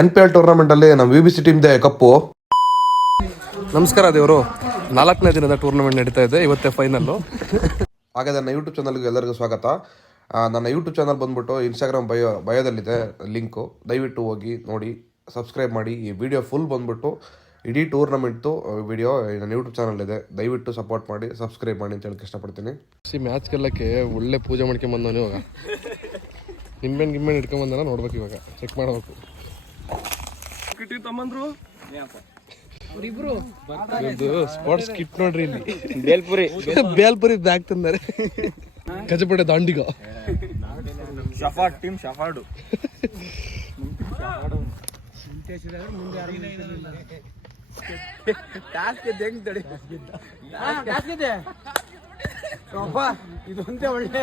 NPL ಟೂರ್ನಮೆಂಟಲ್ಲಿ ನಮ್ಮ VBC ಟೀಮ್ದೆ ಕಪ್ಪು. ನಮಸ್ಕಾರ ದೇವರು. 4ನೇ ದಿನದ ಟೂರ್ನಮೆಂಟ್ ನಡೀತಾ ಇದೆ. ಇವತ್ತೇ ಫೈನಲ್ಲು. ಹಾಗೆ ನನ್ನ ಯೂಟ್ಯೂಬ್ ಚಾನಲ್ಗೆ ಎಲ್ಲರಿಗೂ ಸ್ವಾಗತ. ನನ್ನ ಯೂಟ್ಯೂಬ್ ಚಾನಲ್ ಬಂದ್ಬಿಟ್ಟು ಇನ್ಸ್ಟಾಗ್ರಾಮ್ ಬಯೋದಲ್ಲಿದೆ ಲಿಂಕು. ದಯವಿಟ್ಟು ಹೋಗಿ ನೋಡಿ, ಸಬ್ಸ್ಕ್ರೈಬ್ ಮಾಡಿ. ಈ ವಿಡಿಯೋ ಫುಲ್ ಬಂದ್ಬಿಟ್ಟು ಇಡೀ ಟೂರ್ನಮೆಂಟ್ದು ವಿಡಿಯೋ ನನ್ನ ಯೂಟ್ಯೂಬ್ ಚಾನಲ್ ಇದೆ. ದಯವಿಟ್ಟು ಸಪೋರ್ಟ್ ಮಾಡಿ, ಸಬ್ಸ್ಕ್ರೈಬ್ ಮಾಡಿ ಅಂತ ಹೇಳಕ್ಕೆ ಇಷ್ಟಪಡ್ತೀನಿ. ಮ್ಯಾಚ್ ಗೆಲ್ಲಕ್ಕೆ ಒಳ್ಳೆ ಪೂಜೆ ಮಾಡ್ಕೊಂಬಂದವನು. ಇವಾಗ ನಿಂಬೆಣ್ಣು ಇಟ್ಕೊಂಬಂದನ ನೋಡ್ಬೇಕು. ಇವಾಗ ಚೆಕ್ ಮಾಡಬೇಕು. ಇದು ಸ್ಪೋರ್ಟ್ಸ್ ಕಿಟ್ ನೋಡ್ರಿ. ಇಲ್ಲಿ ಬೇಲ್ಪುರಿ ಬ್ಯಾಗ್ ತಂದಾರೆ. ಕಜಪಡೆ ದಾಂಡಿಗ ಟೀಮ್ ಶಫಾರ್ಡು ಇದೊಂದೇ ಒಳ್ಳೆ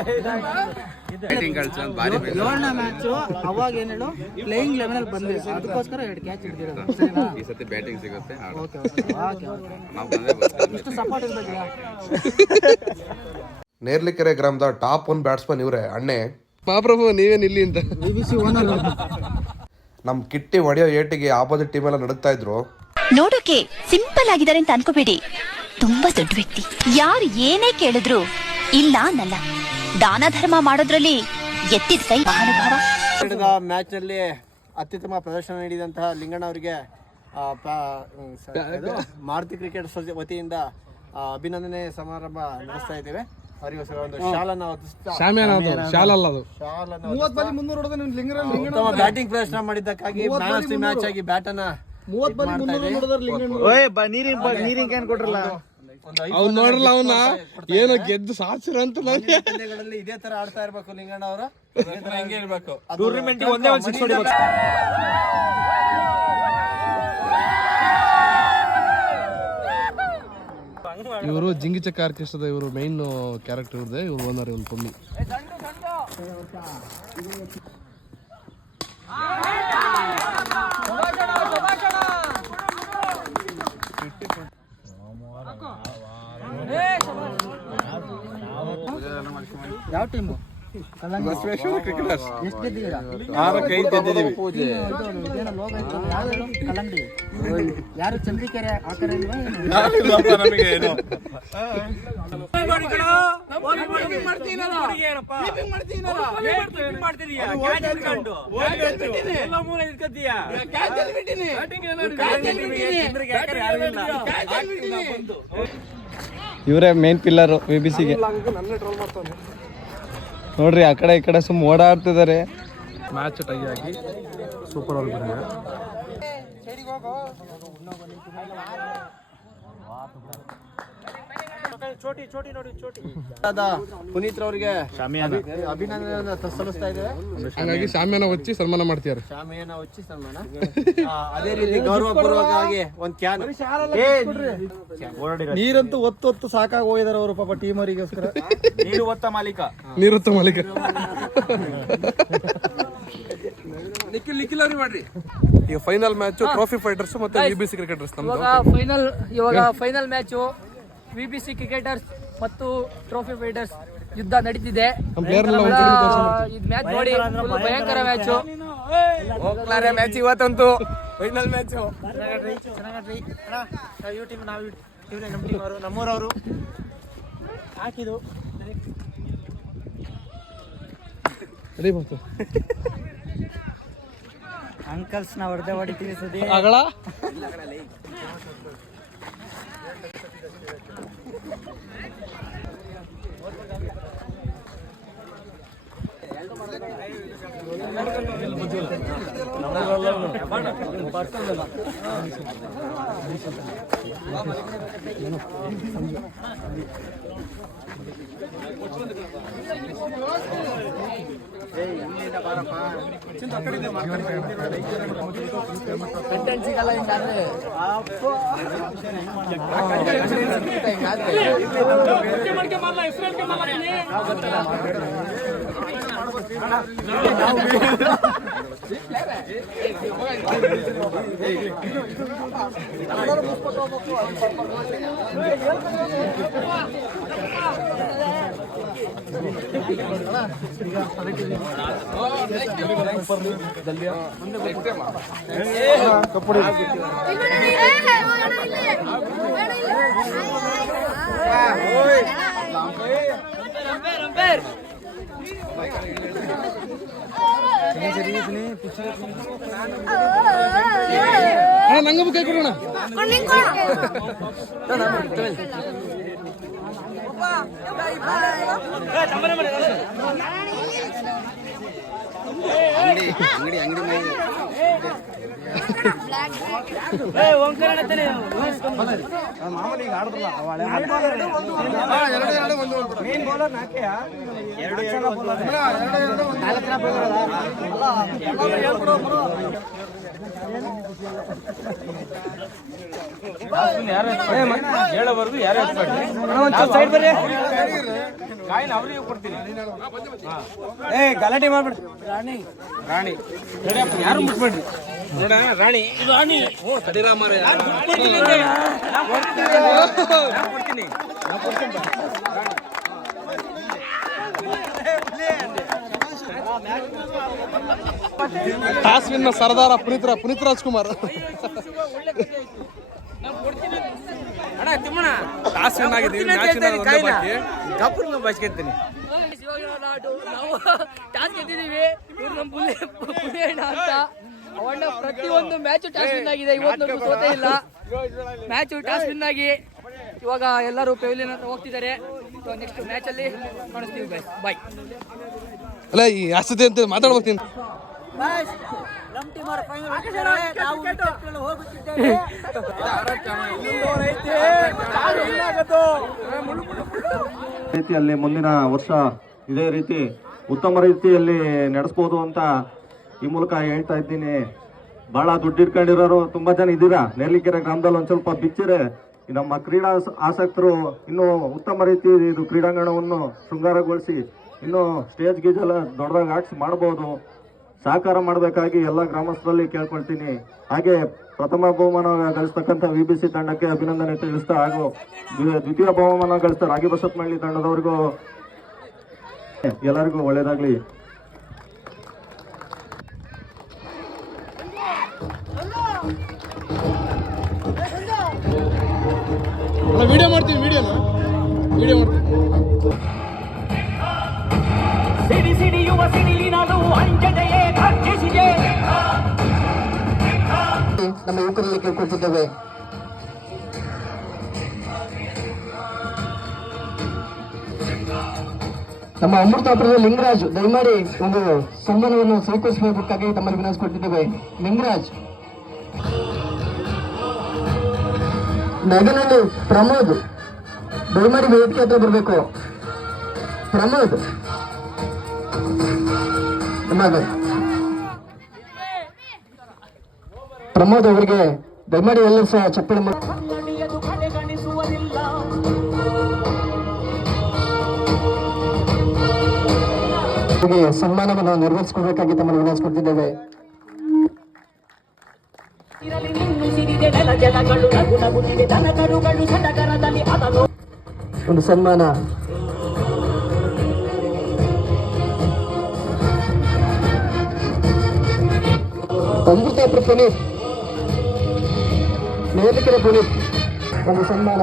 ಏಳನೇ ಮ್ಯಾಚು. ಅವಾಗ ಏನ್ ಹೇಳು, ಪ್ಲೇಯಿಂಗ್ ಲೆವೆನ್ ಅಲ್ಲಿ ಬಂದ್ವಿ, ಅದಕ್ಕೋಸ್ಕರ 2 ಕ್ಯಾಚ್ ಹಿಡಿದಿರೋದು. ಈ ಸತಿ ಬ್ಯಾಟಿಂಗ್ ಸಿಗುತ್ತೆ. ಇಷ್ಟು ಸಪೋರ್ಟ್ ಇರ್ಬೇಕಿಲ್ಲ. ನೇರ್ಲಿಕೆರೆ ಗ್ರಾಮದ ಟಾಪ್ 1 ಬ್ಯಾಟ್ಸ್ಮನ್ ಇವರೇ, ಅಣ್ಣೆ ಮಹಾಪ್ರಭು. ನೀವೇನು ಇಲ್ಲಿ ಅಂತ ನಮ್ಮ ಕಿಟ್ಟಿ ಹೊಡೆಯೋ ಏಟಿಗೆ ಆಪೋಸಿಟ್ ಟೀಮ್ ಎಲ್ಲ ನಡುತ್ತಾ ಇದ್ರು. ನೋಡೋಕೆ ಸಿಂಪಲ್ ಆಗಿದ್ದಾರೆ ಅಂತ ಅನ್ಕೋಬೇಡಿ, ತುಂಬಾ ದೊಡ್ಡ ವ್ಯಕ್ತಿ. ಯಾರು ಏನೇ ಕೇಳಿದ್ರು ಇಲ್ಲ ಅನ್ನಲ್ಲ. ದಾನ ಧರ್ಮ ಮಾಡೋದ್ರಲ್ಲಿ ಎತ್ತಿದ ಕೈ ಮಹಾನುಭಾವ. ಮ್ಯಾಚ್ ನಲ್ಲಿ ಅತ್ಯುತ್ತಮ ಪ್ರದರ್ಶನ ನೀಡಿದಂತಹ ಲಿಂಗಣ್ಣ ಅವರಿಗೆ ಮಾರುತಿ ಕ್ರಿಕೆಟ್ ವತಿಯಿಂದ ಅಭಿನಂದನೆ ಸಮಾರಂಭ ನಡೆಸ್ತಾ ಇದ್ದೇವೆ. ಅವರಿಗೋಸ್ಕರ ಒಂದು ಉತ್ತಮ ಬ್ಯಾಟಿಂಗ್ ಪ್ರದರ್ಶನ ಮಾಡಿದ್ದಕ್ಕಾಗಿ ಮ್ಯಾಚ್ ಆಗಿ ಬ್ಯಾಟ್ ಅನ್ನ ನೋಡ್ರಲ್ಲ ಅವನ್ನ ಏನೋ ಗೆದ್ದು ಸಾಚಿರ ಅಂತ. ಪಂದ್ಯಗಳಲ್ಲಿ ಇದೇ ತರ ಆಡ್ತಾ ಇರ್ಬೇಕು ಲಿಂಗಣ್ಣ ಅವರು. ಹಂಗೆ ಇರ್ಬೇಕು. ಟೂರ್ನಮೆಂಟ್ ಒಂದೇ ಒಂದು 6 ಹೊಡಿಬೇಕು. ಇವರು ಜಿಂಗಿ ಚಕ್ಕ ಆರ್ಕೆಸ್ಟ್ರಾದ ಇವರು ಮೈನ್ ಕ್ಯಾರೆಕ್ಟರ್ ಇವ್ರದೆ. ಇವ್ರು ಓನರ್. ಇವ್ರು ಕಮ್ಮಿ ಯಾವ ಟೀಮು? ಯಾರು ಚಂದ್ರಿಕೆರೆ ಇವರೇ ಮೇನ್ ಪಿಲ್ಲರು VBCಗೆ. ನೋಡ್ರಿ, ಆ ಕಡೆ ಈ ಕಡೆ ಸುಮ್ಮ ಓಡಾಡ್ತಿದ್ದಾರೆ. ಮ್ಯಾಚ್ ಟೈ ಆಗಿ ಸೂಪರ್ ಓವರ್ ಬಂದಿದೆ. ಪುನೀತ್ ಅವರಿಗೆ ಅಭಿನಂದನೆ ಸಲ್ಲಿಸ್ತಾ ಇದ್ದೇವೆ. ಹಾಗಾಗಿ ಶಾಮಿಯಾನ ಹಚ್ಚಿ ಸನ್ಮಾನ ಮಾಡ್ತಿದ್ದಾರೆ. ಶಾಮಿಯಾನ ಹಚ್ಚಿ ಸನ್ಮಾನ. ಅದೇ ರೀತಿ ಗೌರವಪೂರ್ವಕವಾಗಿ ಒಂದು ಕ್ಯಾನ್. ನೀರಂತೂ ಒತ್ತು ಸಾಕಾಗಿ ಹೋಗಿದಾರೆ ಅವರು ಪಾಪ ಟೀಮ್ ಅವರಿಗೋಸ್ಕರ. ನೀರುವತ್ತ ಮಾಲೀಕ. ಈಗ ಫೈನಲ್ ಮ್ಯಾಚ್ ಟ್ರೋಫಿ ಫೈಟರ್ಸ್ ಮತ್ತೆ VBC ಕ್ರಿಕೆಟರ್ಸ್. ಇವಾಗ ಫೈನಲ್ ಮ್ಯಾಚು VBC ಕ್ರಿಕೆಟರ್ಸ್ ಮತ್ತು ಟ್ರೋಫಿ ಫೈಟರ್ಸ್ ಯುದ್ಧ ನಡೀತಿದೆ. ಇದು ಮ್ಯಾಚ್ ನೋಡಿ, ಭಯಂಕರ ಮ್ಯಾಚು. ಮ್ಯಾಚ್ ಇವತ್ತಂತೂ ಫೈನಲ್ ಮ್ಯಾಚು. ನಮ್ಮೂರವರು ಹಾಕಿದ್ದು ಅಂಕಲ್ಸ್ ನ ಹೊಡೆತೀವಿ ಸದಿ. ಕಂಟೆಂಟ್ ಸಿಗಲ್ಲ ಹಿಂಗಾದ್ರೆ. ನಂಗೆ ಕೈ ಕೊಡೋಣ. ಮಾಮೂಲಿ ಈಗ ಆಡಿದ್ರಲ್ಲ ಮೇನ್ ಬೌಲರ್ ನಾಲ್ಕೆಯ ಎರಡು ಹೇಳೋವರೆಗೂ ಯಾರು ಸೈಡ್ ಬರ್ರಿ ಕಾಯಿನ ಅವ್ರಿಗೆ ಕೊಡ್ತೀನಿ. ಗಲಾಟೆ ಮಾಡ್ಬೇಡಿ. ರಾಣಿ ಯಾರು ಮುಟ್ಬೇಡ್ರಿ. ನೋಡ ರಾಣಿ ಓ ತಡಿರಾಮರ ಕೊಡ್ತೀನಿ. ಟಾಸ್ ವಿನ್ ಸರ್ದಾರ ಪುನೀತ್ ರಾಜ್ಕುಮಾರ್. ಟಾಸ್ ವಿನ್ ಆಗಿದ್ದೀವಿ. ಬಚ್ಕೊತೀನಿ. ನಾವು ಟಾಸ್ ಗೆದ್ದಿದ್ದೀವಿ. ಇವ್ರು ನಮ್ಮ ಪುಣ್ಯ ಅಂತ ಅವಣ್ಣ ಪ್ರತಿಯೊಂದು ಮ್ಯಾಚು ಟಾಸ್ ವಿನ್ ಆಗಿದೆ. ಇವತ್ತು ಸೋತೇ ಇಲ್ಲ. ಮ್ಯಾಚು ಟಾಸ್ ವಿನ್ ಆಗಿ ಇವಾಗ ಎಲ್ಲರೂ ಪೆವಿಲಿಯನ್ ಹತ್ರ ಹೋಗ್ತಿದ್ದಾರೆ. ನೆಕ್ಸ್ಟ್ ಮ್ಯಾಚ್ ಅಲ್ಲಿ ಕಾಣಿಸ್ತೀವಿ. ಬಾಯ್. ಅಲ್ಲ ಈ ಆಸತಿ ಅಂತ ಮಾತಾಡ್ಬೇಕು. ರೀತಿಯಲ್ಲಿ ಮುಂದಿನ ವರ್ಷ ಇದೇ ರೀತಿ ಉತ್ತಮ ರೀತಿಯಲ್ಲಿ ನಡೆಸ್ಬೋದು ಅಂತ ಈ ಮೂಲಕ ಹೇಳ್ತಾ ಇದ್ದೀನಿ. ಬಹಳ ದುಡ್ಡು ಇಟ್ಕೊಂಡಿರೋರು ತುಂಬಾ ಜನ ಇದ್ದೀರಾ. ನೇರ್ಲಿಕೆರೆ ಗ್ರಾಮದಲ್ಲಿ ಒಂದ್ ಸ್ವಲ್ಪ ಬಿಚ್ಚಿರೆ ನಮ್ಮ ಕ್ರೀಡಾ ಆಸಕ್ತರು ಇನ್ನೂ ಉತ್ತಮ ರೀತಿ ಇದು ಕ್ರೀಡಾಂಗಣವನ್ನು ಶೃಂಗಾರಗೊಳಿಸಿ ಇನ್ನೂ ಸ್ಟೇಜ್ ಗೀಜ್ ಎಲ್ಲ ದೊಡ್ಡದಾಗಿ ಹಾಕ್ಸಿ ಮಾಡ್ಬೋದು. ಸಹಕಾರ ಮಾಡಬೇಕಾಗಿ ಎಲ್ಲ ಗ್ರಾಮಸ್ಥರಲ್ಲಿ ಕೇಳ್ಕೊಳ್ತೀನಿ. ಹಾಗೆ ಪ್ರಥಮ ಬಹುಮಾನ ಗಳಿಸ್ತಕ್ಕಂಥ VBC ತಂಡಕ್ಕೆ ಅಭಿನಂದನೆ ತಿಳಿಸ್ತಾ ಹಾಗೂ ದ್ವಿತೀಯ ಬಹುಮಾನ ಗಳಿಸ್ತಾ ರಾಗಿ ಬಸಪ್ಪನಹಳ್ಳಿ ತಂಡದವರಿಗೂ ಎಲ್ಲರಿಗೂ ಒಳ್ಳೇದಾಗ್ಲಿ. ವಿಡಿಯೋ ಮಾಡ್ತೀವಿ. ವಿಡಿಯೋ ಮಾಡ್ತೀವಿ. ಸಿಡಿ ಸಿಡಿಯುವ ಸಿಡಿಲಿನದು ಅಂಜದೆಯೇ ಖರ್ಚಿಸಿದೆ. ನಮ್ಮ ಯುವಕರಲ್ಲಿ ಕೇಳ್ಕೊಳ್ತಿದ್ದೇವೆ. ನಮ್ಮ ಅಮೃತಾಪುರದ ಲಿಂಗರಾಜ್ ದಯಮಾಡಿ ಒಂದು ಸನ್ಮಾನವನ್ನು ಸ್ವೀಕರಿಸಬೇಕಾಗಿ ತಮ್ಮಲ್ಲಿ ವಿನಂತಿಸಿಕೊಳ್ತಿದ್ದೇವೆ. ಲಿಂಗರಾಜ್. ನಗನಲ್ಲಿ ಪ್ರಮೋದ್ ದಯಮಾಡಿ ವೇದಿಕೆ ಹತ್ರ ಬರಬೇಕು. ಪ್ರಮೋದ್ ಪ್ರಮೋದ್ ಅವರಿಗೆ ದಯಮಾಡಿ ಎಲ್ಲರೂ ಸಹ ಚಪ್ಪಲಿ ಸನ್ಮಾನವನ್ನು ನೆರವೇರಿಸಿಕೊಳ್ಬೇಕಾಗಿ ತಮ್ಮನ್ನು ವಿನಂತಿಸಿಕೊಳ್ತಿದ್ದೇವೆ. ಒಂದು ಸನ್ಮಾನ ಅಮೃತಾಪುರ ಪುನೀತ್, ನೇರ್ಲಿಕೆರೆ ಪುನೀತ್ ಒಂದು ಸನ್ಮಾನ.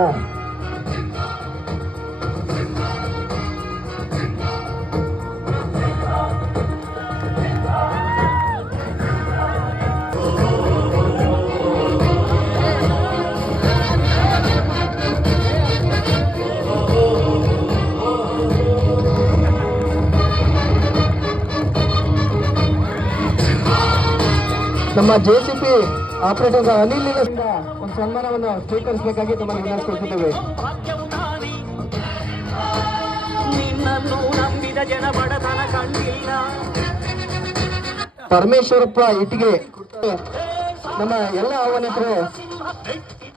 ನಮ್ಮ JCP ಆಪರೇಟರ್ ಅನಿಲ್ ಒಂದು ಸನ್ಮಾನವನ್ನು ಸ್ವೀಕರಿಸಬೇಕಾಗಿ ತಮ್ಮನ್ನು ವಿನಂತಿಸಿಕೊಳ್ತಿದ್ದೇವೆ. ಪರಮೇಶ್ವರಪ್ಪ ಇಟ್ಟಿಗೆ ನಮ್ಮ ಎಲ್ಲ ಆಹ್ವಾನಿತರು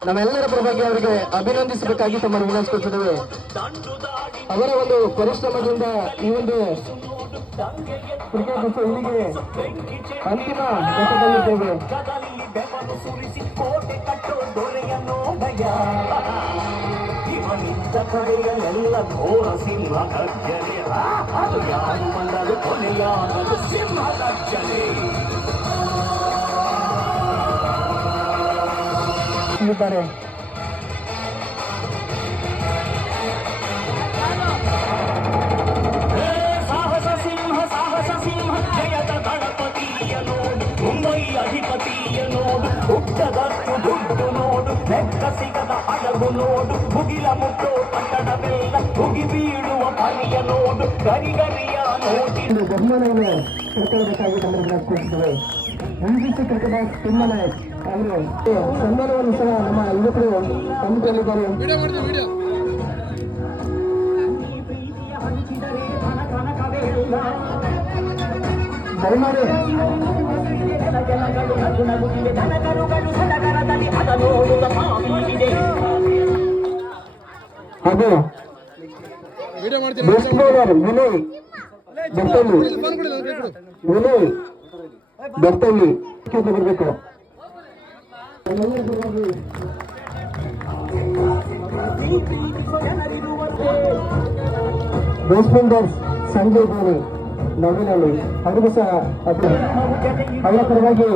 ನಮ್ಮೆಲ್ಲರ ಪರವಾಗಿ ಅವರಿಗೆ ಅಭಿನಂದಿಸಬೇಕಾಗಿ ತಮ್ಮನ್ನು ವಿನಂತಿಸಿಕೊಳ್ತಿದ್ದೇವೆ. ಅವರ ಒಂದು ಪರಿಶ್ರಮದಿಂದ ಈ ಒಂದು ಕ್ರಿಕೆಟ್ ಇಲ್ಲಿಗೆ ಅಂತಿಮ ಘಟ್ಟದಲ್ಲಿದ್ದೇವೆ. ಕಡೆಯಲ್ಲೆಲ್ಲ ಘೋರ ಸಿಂಹ ಗರ್ಜನೆ ಅದು ಯಾರು ಬಂದರು ಕೊನೆಯಾಗಲು ಸಿಂಹ ಗರ್ಜನೆ ಇದ್ದಾರೆ. ಸಾಹಸ ಸಿಂಹ ಜಯದ ದಳಪತಿಯ ನೋಡು ಮುಂಬೈ ಅಧಿಪತಿಯ ನೋಡು ಹುಟ್ಟದಷ್ಟು ದುಡ್ಡು ನೋಡು ಲೆಕ್ಕ ಸಿಗದ ಹಡಗು ನೋಡು ಮುಗಿಲ ಮುಟ್ಟೋ ಕಟ್ಟಡವೆಲ್ಲ ಮುಗಿ ಬೀಳುವ ಪರಿಯ ನೋಡು ಗರಿಗರಿಯ ನೋಡಿ ಒಂದು ಬಹುಮಾನವನ್ನು ಪಡ್ಕೊಳ್ಬೇಕಾಗಿ ತಮ್ಮನ್ನು ವಿನಂತಿಸುತ್ತೇವೆ. NGC ಕ್ರಿಕೆಟರ್ ತಿಮ್ಮನಾಯಕ್ ಅವರು ಸನ್ಮಾನವನ್ನು ಸಹ ನಮ್ಮ ಯುವಕರು ಹಮ್ಮಿಕೊಂಡಿದ್ದಾರೆ. ದಯಮಾಡಿ ಹಾಗೂ ಬೆಸ್ಟ್ ಬೌಲರ್ ವಿನಯ್ ಬೆರ್ತಳ್ಳಿ ಬರಬೇಕು. ಬೇಸ್ಮೆಂಟರ್ಸ್ ಸಂಜಯ್ ಧೋನಿ ನವೀನಲ್ಲಿ ಅವರಿಗೂ ಸಹ ಅವರ ಪರವಾಗಿ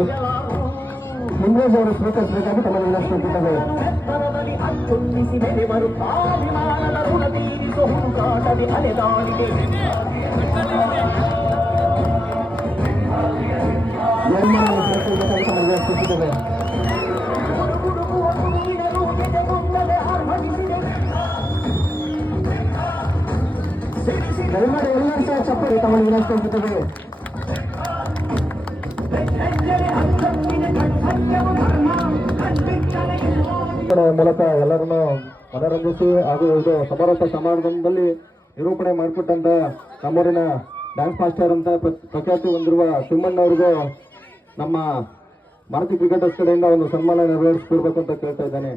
ನಿಮ್ರೇಶ್ ಅವರು ಸ್ವೀಕರಿಸಬೇಕಾಗಿ ತಮ್ಮ ವಿನಂತಿಸುತ್ತಿದ್ದಾರೆ. ದಯಮಾಡಿ ಎಲ್ಲರೂ ಸಹ ಚಪ್ಪಲಿ ತಮ್ಮನ್ನು ವಿನಂತಿಸುತ್ತಿದ್ದೇವೆ. ಮೂಲಕ ಎಲ್ಲರನ್ನು ಮನರಂಜಿಸಿ ಹಾಗೂ ಇದು ಸಮಾರೋಪ ಸಮಾರಂಭದಲ್ಲಿ ನಿರೂಪಣೆ ಮಾಡಿಕೊಟ್ಟಂತ ನಮ್ಮೂರಿನ ಡ್ಯಾನ್ಸ್ ಮಾಸ್ಟರ್ ಅಂತ ಪ್ರಖ್ಯಾತಿ ಹೊಂದಿರುವ ತಿಮ್ಮಣ್ಣವ್ರಿಗೂ ನಮ್ಮ ಮಾರುತಿ ಕ್ರಿಕೆಟರ್ಸ್ ಕಡೆಯಿಂದ ಒಂದು ಸನ್ಮಾನ ನೆರವೇರಿಸಿಕೊಡ್ಬೇಕು ಅಂತ ಕೇಳ್ತಾ ಇದ್ದಾನೆ.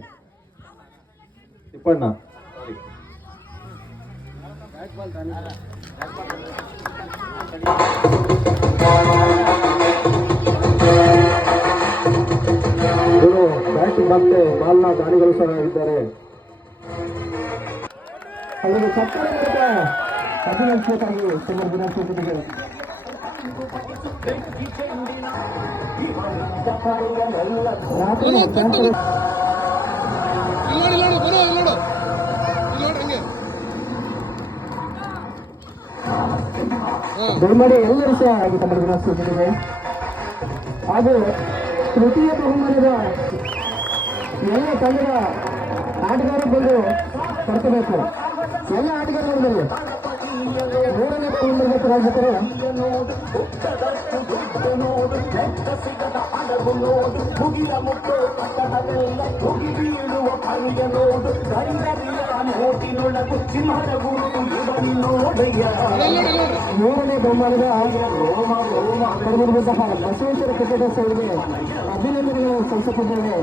ತಿಪ್ಪಣ್ಣ ಇವರು ಬ್ಯಾಟಿಂಗ್ ಮತ್ತೆ ಬಾಲ್ನ ದಾನಿಗಳು ಸಹ ಇದ್ದಾರೆ. ಅವರಿಗೆ ಚಪ್ಪಲಿ ಮೂಲಕ ಅಭಿನಂದಿಸಬೇಕಾಗಿ ತುಂಬ ವಿನಂತಿಸುತ್ತಿದೆ. ದಯಮಾಡಿ ಎಲ್ಲರೂ ಸಹ ಆಗಿ ತಮ್ಮ ವಿನಂತಿಸುತ್ತಿದೆ. ಹಾಗೂ ತೃತೀಯ ಬಹುಮಾನದ ಎಲ್ಲ ತಂಡದ ಆಟಗಾರರು ಬಂದು ಪಡ್ಕೋಬೇಕು. ಎಲ್ಲ ಆಟಗಾರರು ಬಂದು 3ನೇ ಬಹುಮಾನದ ರಾಜ್ಯಕರು ಮುಗಿಲ ಮುಟ್ಟೋ ಕಟ್ಟಡವೆಲ್ಲ ಮುಗಿ ಬೀಳುವ ಪರಿಯ ನೋಡು ಗರಿಗರಿಯ ನೋಟಿನೊಳಗು ಸಿಂಹದ ಗುರುತು ಇವನಿ ನೋಡಯ್ಯ. 3ನೇ ಬಹುಮಾನದ ಪಡೆದಿರುವಂತಹ ಬಸವೇಶ್ವರ ಕ್ರಿಕೆಟರ್ಸ್ ಅವರಿಗೆ ಅಭಿನಂದನೆಗಳನ್ನು ಸಲ್ಲಿಸುತ್ತಿದ್ದೇವೆ.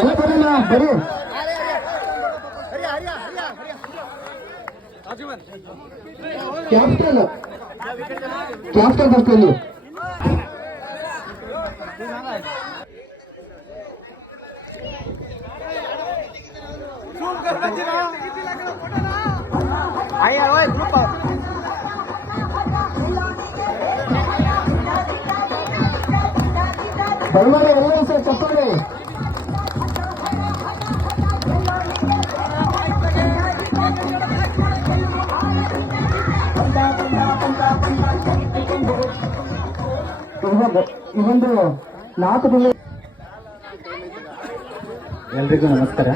ಎಲ್ಲ ಬರಲ್ಲ ಬರೀ ಕ್ಯಾಪ್ಟನ್ ಬರ್ತೀನಿ. ದಯಮಾಡಿ ಎಲ್ಲರೂ ಸಹ ಚಪ್ಪಾಳೆ. ಇವೊಂದು 4 ತಿಂಗಳು. ಎಲ್ರಿಗೂ ನಮಸ್ಕಾರ.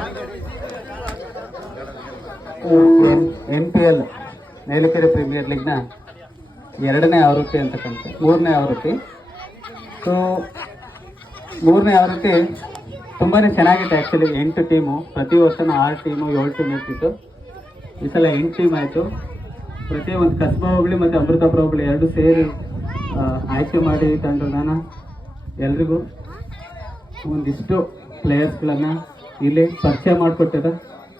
NPL ನೇಲಿಕೆರೆ ಪ್ರೀಮಿಯರ್ ಲೀಗ್ನ 2ನೇ ಆವೃತ್ತಿ ಅಂತಕ್ಕಂಥ 3ನೇ ಆವೃತ್ತಿ. ಸೊ 3ನೇ ಆವೃತ್ತಿ ತುಂಬಾ ಚೆನ್ನಾಗಿತ್ತು. ಆ್ಯಕ್ಚುಲಿ 8 ಟೀಮು, ಪ್ರತಿ ವರ್ಷನೂ 6 ಟೀಮು 7 ಟೀಮ್ ಇರ್ತಿತ್ತು. ಈ ಸಲ 8 ಟೀಮ್ ಆಯಿತು. ಪ್ರತಿ ಒಂದು ಕಸ್ಬಾ ಹೋಬಳಿ ಮತ್ತು ಅಮೃತಾಪುರ ಹೋಬಳಿ 2 ಸೇರಿ ಆಯ್ಕೆ ಮಾಡಿ ತಂಡದಾನ ಎಲ್ರಿಗೂ ಒಂದಿಷ್ಟು ಪ್ಲೇಯರ್ಸ್ಗಳನ್ನು ಇಲ್ಲಿ ಪರಿಚಯ ಮಾಡಿಕೊಟ್ಟಿದ್ದ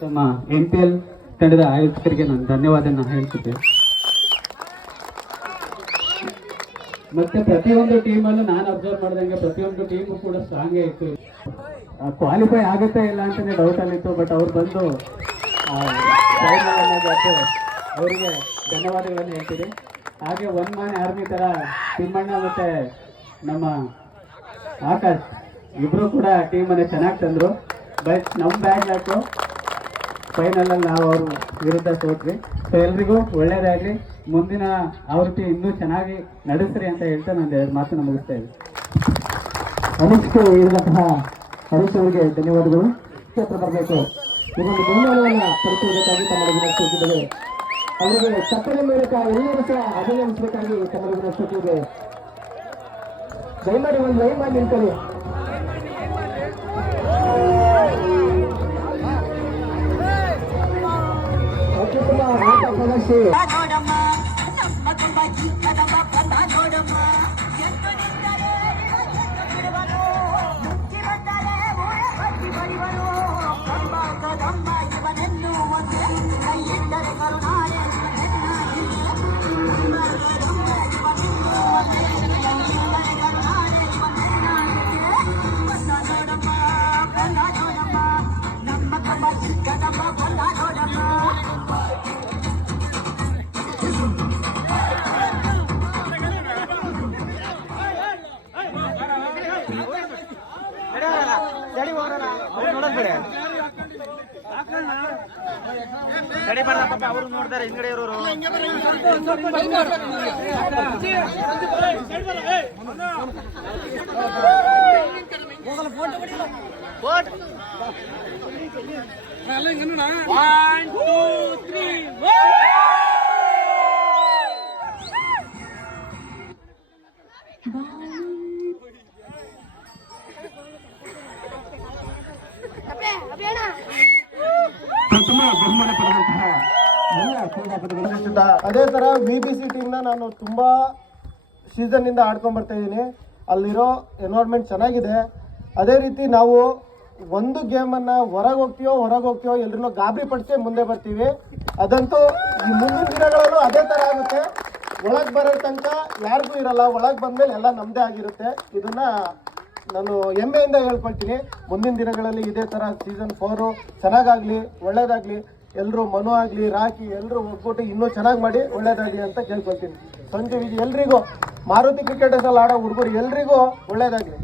ನಮ್ಮ NPL ತಂಡದ ಆಯೋಜಕರಿಗೆ ನಾನು ಧನ್ಯವಾದನ ಹೇಳ್ತಿದ್ದೆ. ಮತ್ತೆ ಪ್ರತಿಯೊಂದು ಟೀಮಲ್ಲೂ ನಾನು ಅಬ್ಸರ್ವ್ ಮಾಡಿದಂಗೆ ಪ್ರತಿಯೊಂದು ಟೀಮು ಕೂಡ ಸ್ಟ್ರಾಂಗೇ ಇತ್ತು. ಕ್ವಾಲಿಫೈ ಆಗುತ್ತೆ ಇಲ್ಲ ಅಂತಾನೆ ಡೌಟ್ ಅಲ್ಲಿತ್ತು, ಬಟ್ ಅವ್ರು ಬಂದು ಅವರಿಗೆ ಧನ್ಯವಾದಗಳನ್ನು ಹೇಳ್ತೀರಿ. ಹಾಗೆ ಒನ್ ಮ್ಯಾನ್ ಆರ್ಮಿ ಥರ ತಿಮ್ಮಣ್ಣ ಮತ್ತು ನಮ್ಮ ಆಕಾಶ್ ಇಬ್ಬರು ಕೂಡ ಟೀಮನ್ನು ಚೆನ್ನಾಗಿ ತಂದರು. ಬಟ್ ನಮ್ಮ ಬ್ಯಾಡ್ ಲಾಕು ಫೈನಲಲ್ಲಿ ನಾವು ಅವ್ರ ವಿರುದ್ಧ ಸೋತ್ವಿ. ಸೊ ಎಲ್ರಿಗೂ ಒಳ್ಳೇದಾಗಲಿ, ಮುಂದಿನ ಆವೃತ್ತಿ ಇನ್ನೂ ಚೆನ್ನಾಗಿ ನಡೆಸ್ರಿ ಅಂತ ಹೇಳ್ತಾ ನಾನು 2 ಮಾತನ್ನು ಮುಗಿಸ್ತಾ ಇದ್ದೀನಿ. ಅನಿಸ್ಕೆ ಇರುವಂತಹ ಹರೀಶ್ ಅವರಿಗೆ ಧನ್ಯವಾದಗಳು. ಬರಬೇಕು ಇದೊಂದು ಗೊಂದಲವನ್ನು ಪರಿಚಯಬೇಕಾಗಿ ತಮ್ಮಲ್ಲಿ ವಿನಂತಿಸಿದ್ದೇವೆ. ಅವರಿಗೆ ಚಪ್ಪಲಿ ಮೂಲಕ ಎಲ್ಲರೂ ಸಹ ಅಭಿನಂದಿಸಬೇಕಾಗಿ ತಮ್ಮಲ್ಲಿ ವಿನಂತಿಸಿದ್ದೇವೆ. ದಯಮಾಡಿ ಒಂದು ಲೈನ್ ಮಾಡಿ ನಿಂತರು. ಅತ್ಯುತ್ತಮ ಆಟ ಪ್ರದರ್ಶಿ ಅವರು ನೋಡ್ತಾರೆ ಹಿಂಗಡೆ ಇರೋರು. ಪ್ರಥಮ ಬಹುಮಾನ ಪಡೆದಂತಹ ಎಲ್ಲ ಕ್ರೀಡಾಪಟುಗಳು. ಅದೇ ಥರ VBC ಟೀಮ್ನ ನಾನು ತುಂಬ ಸೀಸನ್ನಿಂದ ಆಡ್ಕೊಂಡು ಬರ್ತಾ ಇದ್ದೀನಿ. ಅಲ್ಲಿರೋ ಎನ್ವೈರ್ಮೆಂಟ್ ಚೆನ್ನಾಗಿದೆ. ಅದೇ ರೀತಿ ನಾವು ಒಂದು ಗೇಮನ್ನು ಹೊರಗೆ ಹೋಗ್ತೀವೋ ಎಲ್ರೂ ಗಾಬರಿ ಪಡಿಸಿ ಮುಂದೆ ಬರ್ತೀವಿ. ಅದಂತೂ ಈ ಮುಂದಿನ ದಿನಗಳಲ್ಲೂ ಅದೇ ಥರ ಆಗುತ್ತೆ. ಒಳಗೆ ಬರೋ ತನಕ ಯಾರಿಗೂ ಇರಲ್ಲ, ಒಳಗೆ ಬಂದಮೇಲೆ ಎಲ್ಲ ನಮ್ಮದೇ ಆಗಿರುತ್ತೆ. ಇದನ್ನು ನಾನು ಹೆಮ್ಮೆಯಿಂದ ಹೇಳ್ಕೊಳ್ತೀನಿ. ಮುಂದಿನ ದಿನಗಳಲ್ಲಿ ಇದೇ ಥರ ಸೀಸನ್ 4 ಚೆನ್ನಾಗಾಗಲಿ, ಒಳ್ಳೇದಾಗಲಿ. ಎಲ್ಲರೂ ಮನು ಆಗಲಿ, ರಾಕಿ ಎಲ್ಲರೂ ಒಗ್ಗೂಟ್ಟು ಇನ್ನೂ ಚೆನ್ನಾಗಿ ಮಾಡಿ ಒಳ್ಳೇದಾಗಲಿ ಅಂತ ಕೇಳ್ಕೊಳ್ತೀನಿ. ಸಂಜು ವಿಜಯ್ ಎಲ್ರಿಗೂ, ಮಾರುತಿ ಕ್ರಿಕೆಟರ್ಸಲ್ಲಿ ಆಡೋ ಹುಡುಗರು ಎಲ್ರಿಗೂ ಒಳ್ಳೇದಾಗಲಿ.